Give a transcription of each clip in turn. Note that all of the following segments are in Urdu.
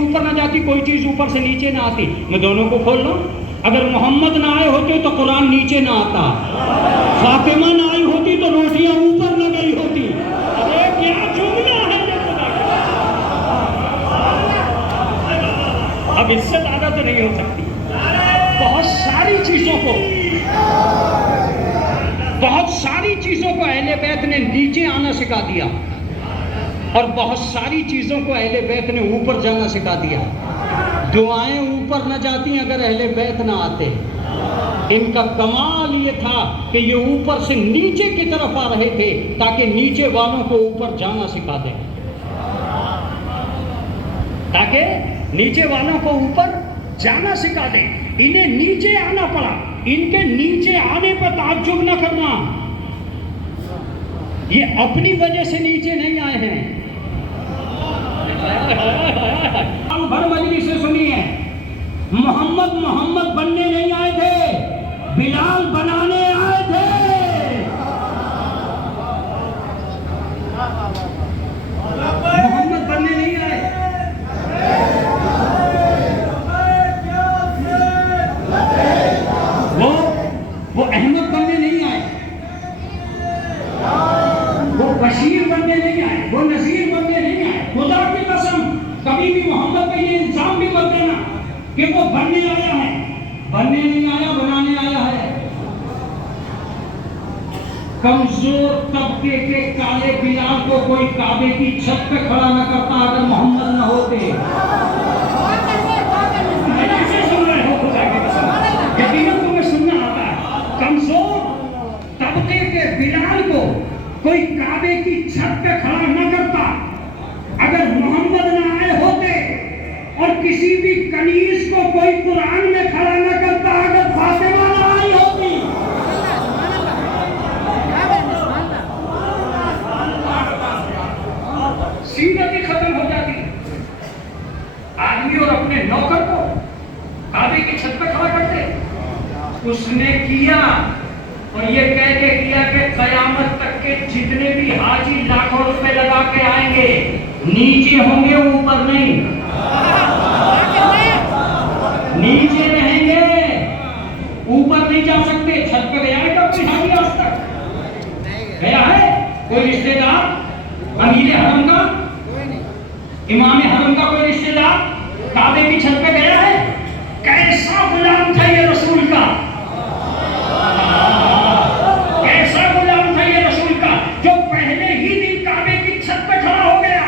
اوپر نہ جاتی، کوئی چیز اوپر سے نیچے نہ آتی، میں دونوں کو کھول لوں۔ اگر محمد نہ آئے ہوتے تو قرآن نیچے نہ آتا، فاطمہ نہ آئی ہوتی تو روٹیاں اوپر نہ گئی ہوتی۔ ارے کیا جملہ ہے یہ! اب اس سے زیادہ تو نہیں ہو سکتی۔ بہت ساری چیزوں کو اہل بیت نے نیچے آنا سکھا دیا، اور بہت ساری چیزوں کو اہل بیت نے اوپر جانا سکھا دیا۔ دعائیں اوپر نہ جاتی اگر اہل بیت نہ آتے۔ ان کا کمال یہ تھا کہ یہ اوپر سے نیچے کی طرف آ رہے تھے تاکہ نیچے والوں کو اوپر جانا سکھا دیں، تاکہ نیچے والوں کو اوپر جانا سکھا دیں۔ انہیں نیچے آنا پڑا، ان کے نیچے آنے پر تعجب نہ کرنا، یہ اپنی وجہ سے نیچے نہیں آئے ہیں۔ بھر مجلس سے سنی ہے، محمد بننے نہیں آئے تھے، بلال بنانے آئے تھے۔ محمد بننے نہیں آئے، وہ احمد بننے نہیں آئے، وہ بشیر بننے نہیں آئے، وہ نذیر بننے نہیں آئے۔ خدا کی قسم کبھی بھی محمد پہ یہ الزام بھی مت دینا کہ وہ بننے آیا ہے، بننے نہیں آیا، بنانے آیا ہے۔ کمزور طبقے کے کالے بلال کو کوئی کعبے کی چھت پہ کھڑا نہ کرتا اگر محمد نہ ہوتے۔ یقیناً تمہیں سننا آتا ہے، کمزور طبقے کے بلال کو کوئی کعبے کی چھت پہ کھڑا نہ کرتا اگر محمد نہ آئے ہوتے، اور کسی بھی کنیز کو کوئی قرآن میں کھڑا نہ کرتا اگر فاطمہ نہ آئی ہوتی۔ سیرت ہی ختم ہو جاتی۔ آدمی اور اپنے نوکر کو کعبے کی چھت پہ کھڑا کرتے، اس نے کیا، اور یہ کہہ کے کیا کہ قیامت تک کے جتنے بھی حاجی لاکھوں روپے لگا کے آئیں گے نیچے ہوں گے، اوپر نہیں، نیچے رہیں گے، اوپر نہیں جا سکتے۔ چھت پہ گیا ہے کب کوئی حاجی آج تک؟ گیا ہے کوئی رشتے دار امیر حرم کا، امام حرم کا کوئی رشتے دار کعبے کی چھت پہ گیا ہے؟ کیسا غلام تھا یہ رسول کا، کیسا غلام تھا یہ رسول کا، جو پہلے ہی دن کعبے کی چھت پہ کھڑا ہو گیا،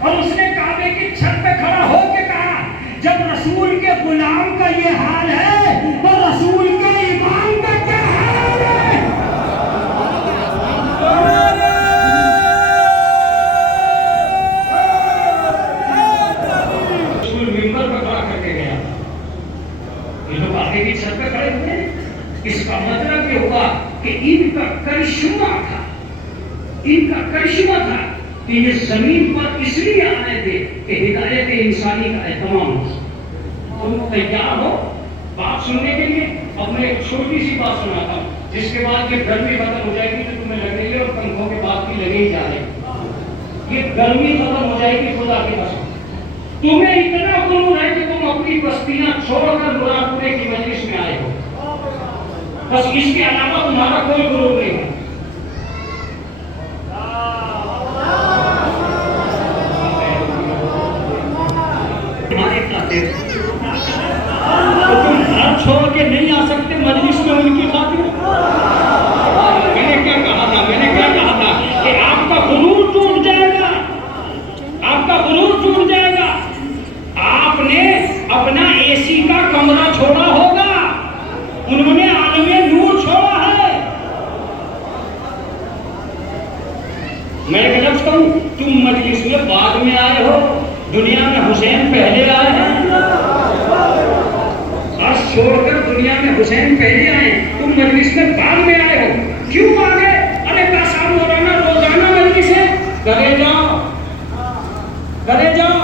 اور اس نے کعبے کی چھت پہ کھڑا ہو کے کہا جب رسول کے غلام کا یہ حال ہے تو رسول کے امام کا کیا حال ہے؟ رسول منبر پر کھڑا کر کے گیا، یہ لوگ آگے کی چھت پہ کھڑے ہوئے ہیں۔ اس کا مطلب یہ ہوا کہ ان کا کرشمہ تھا، ان کا کرشمہ تھا کہ یہ زمین پر اس لیے آئے تھے کہ ہدایت انسانی کا اہتمام ہو۔ تم تیار ہو بات سننے کے لیے؟ اب میں ایک چھوٹی سی بات سناتا ہوں، جس کے بعد یہ گرمی ختم ہو جائے گی تو تمہیں لگے گی، اور پنکھوں کے بعد بھی لگے ہی جا رہے، یہ گرمی ختم ہو جائے گی خدا کے قسم۔ تمہیں اتنا غرور ہے کہ تم اپنی بستیاں چھوڑ کر مراد پورے کی مجلس میں آئے ہو، بس اس کے علاوہ تمہارا کوئی غرور نہیں ہے۔ تم گھر چھوڑ کے نہیں آ سکتے مجلس میں ان کی خاطر؟ میں نے کیا کہا تھا کہ آپ کا غرور ٹوٹ جائے گا، آپ کا غرور ٹوٹ جائے گا۔ آپ نے اپنا اے سی کا کمرہ چھوڑا ہوگا، انہوں نے عالم نور چھوڑا ہے۔ میں ایک لفظ کہوں، تم مجلس میں بعد میں آئے ہو، دنیا میں حسین پہلے آئے ہیں، عرش چھوڑ کر دنیا میں حسین پہلے آئے، تم مجلس میں بعد میں آئے ہو۔ کیوں آ گئے؟ ارے قاسم مولانا روزانہ مجلس ہے، کرے جاؤ کرے جاؤ،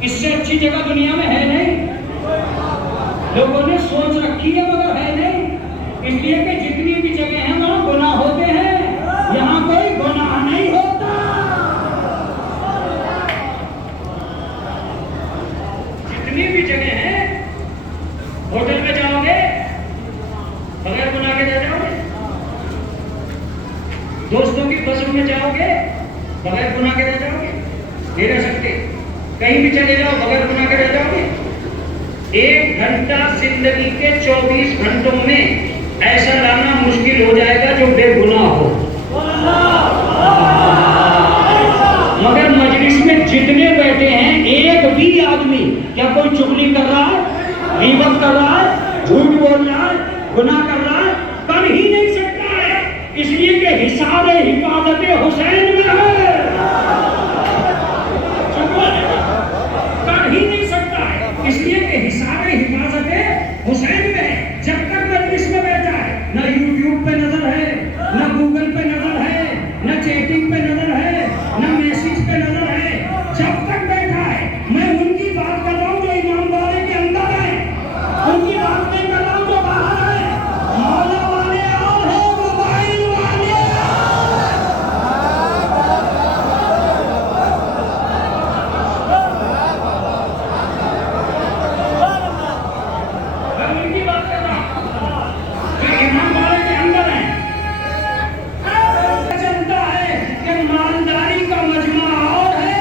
اس سے اچھی جگہ دنیا میں ہے نہیں۔ لوگوں نے سوچ رکھی ہے مگر ہے نہیں، اس لیے کہ جتنی بھی جگہ ہیں وہاں گناہ ہوتے ہیں، یہاں کوئی گناہ نہیں ہوتا۔ جتنی بھی جگہ ہیں، ہوٹل میں جاؤ گے بغیر گناہ کے رہ جاؤ گے، دوستوں کی بسوں میں جاؤ گے بغیر گناہ کے رہ جاؤ گے، نہیں رہ سکتے. کہیں بھی چلے جاؤ بغیر گناہ کے رہ جاؤ گے. 1 گھنٹہ زندگی کے 24 گھنٹوں میں ایسا لانا مشکل ہو جائے گا جو بے گناہ ہو. مگر مجلس میں جتنے بیٹھے ہیں ایک بھی آدمی کیا کوئی چغلی کر رہا ہے، غیبت کر رہا ہے، جھوٹ بول رہا ہے، گناہ کر رہا ہے؟ کر ہی نہیں سکتا ہے، اس لیے کہ حساب حفاظت حسین میں ہے. کر ہی نہیں سکتا ہے اس لیے کہ حساب حفاظت حسین میں ہے. جب تک مجلس میں بیٹھا ہے نہ یوٹیوب پہ نظر ہے، نہ گوگل پہ نظر ہے، نہ چیٹنگ پہ نظر ہے، نہ میسج پہ نظر ہے. جب تک بیٹھا ہے میں ان کی بات کر رہا ہوں جو ایمانداری کے اندر ہے، ان کی بات نہیں کر رہا ہوں جو باہر ہے. مولا والے اور ہے، موبائل والے میں ان کی بات کر رہا ہوں جو ایمانداری کے اندر ہے. چلتا ہے کہ مالداری کا مجمع اور ہے،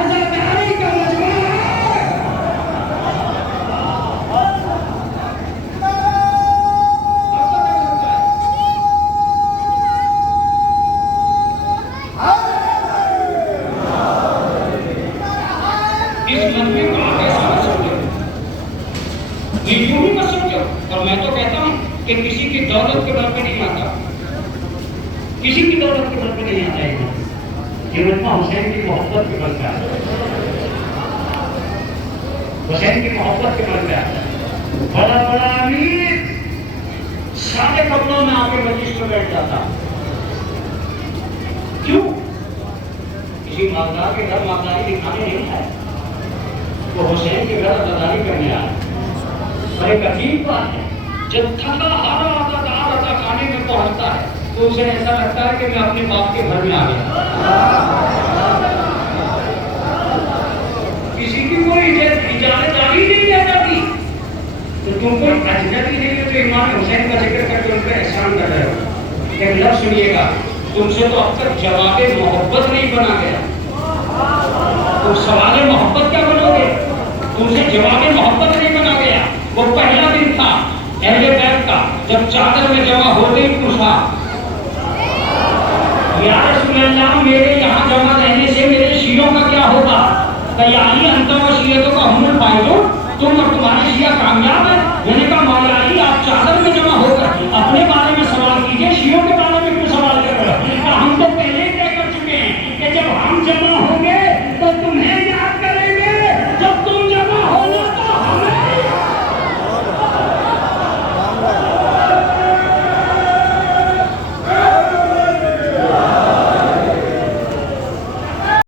عزاداری کا مجمع اور ہے. اس مجمع کو آپ ایسا نہ سمجھو، یہ یوں ہی مت سمجھو. اور میں تو کہتا ہوں کہ کسی کی دولت کے بل پہ نہیں آتا، کسی کی دولت کے بل پہ نہیں آتا. یہ مجمع حسین کی محبت کے بل پہ آتا ہے، حسین کی محبت کے بل پہ آتا ہے. بڑا بڑا امیر سادے کپڑوں میں آ کے مجلس میں بیٹھ جاتا. کیوں؟ کسی مالدار کے گھر مالداری دکھانے نہیں آئے، وہ حسین کے گھر عزاداری کرنے آئے. اور ایک عجیب بات ہے، جب تھکا ہارا آتا کھانے میں پہنچتا ہے تو اسے ایسا لگتا ہے کہ میں اپنے باپ کے گھر میں آ گیا. کسی کی کوئی اجازتداری نہیں رہ جاتی. تو تم کوئی اجنبی نہیں ہے جو امام حسین کا ذکر کر کے ان پہ احسان کر رہے ہو. ایک لفظ سنیے گا، تم سے تو اب تک جواب محبت نہیں بنا گیا. تم سوال محبت کیا بنو گے؟ تم سے جواب محبت نہیں بنا گیا. وہ پہلا دن تھا اہل بیت کا جب چادر میں جمع ہوتے ہی پوچھا، یا رسول اللہ میرے یہاں جمع رہنے سے میرے شیعوں کا کیا ہوگا؟ تیاری انتم و شیعتوں کا ہم الفائزون، تم اور تمہارے شیعہ کامیاب ہیں. میں نے کہا مولا علی آپ چادر میں جمع ہو کر اپنے بارے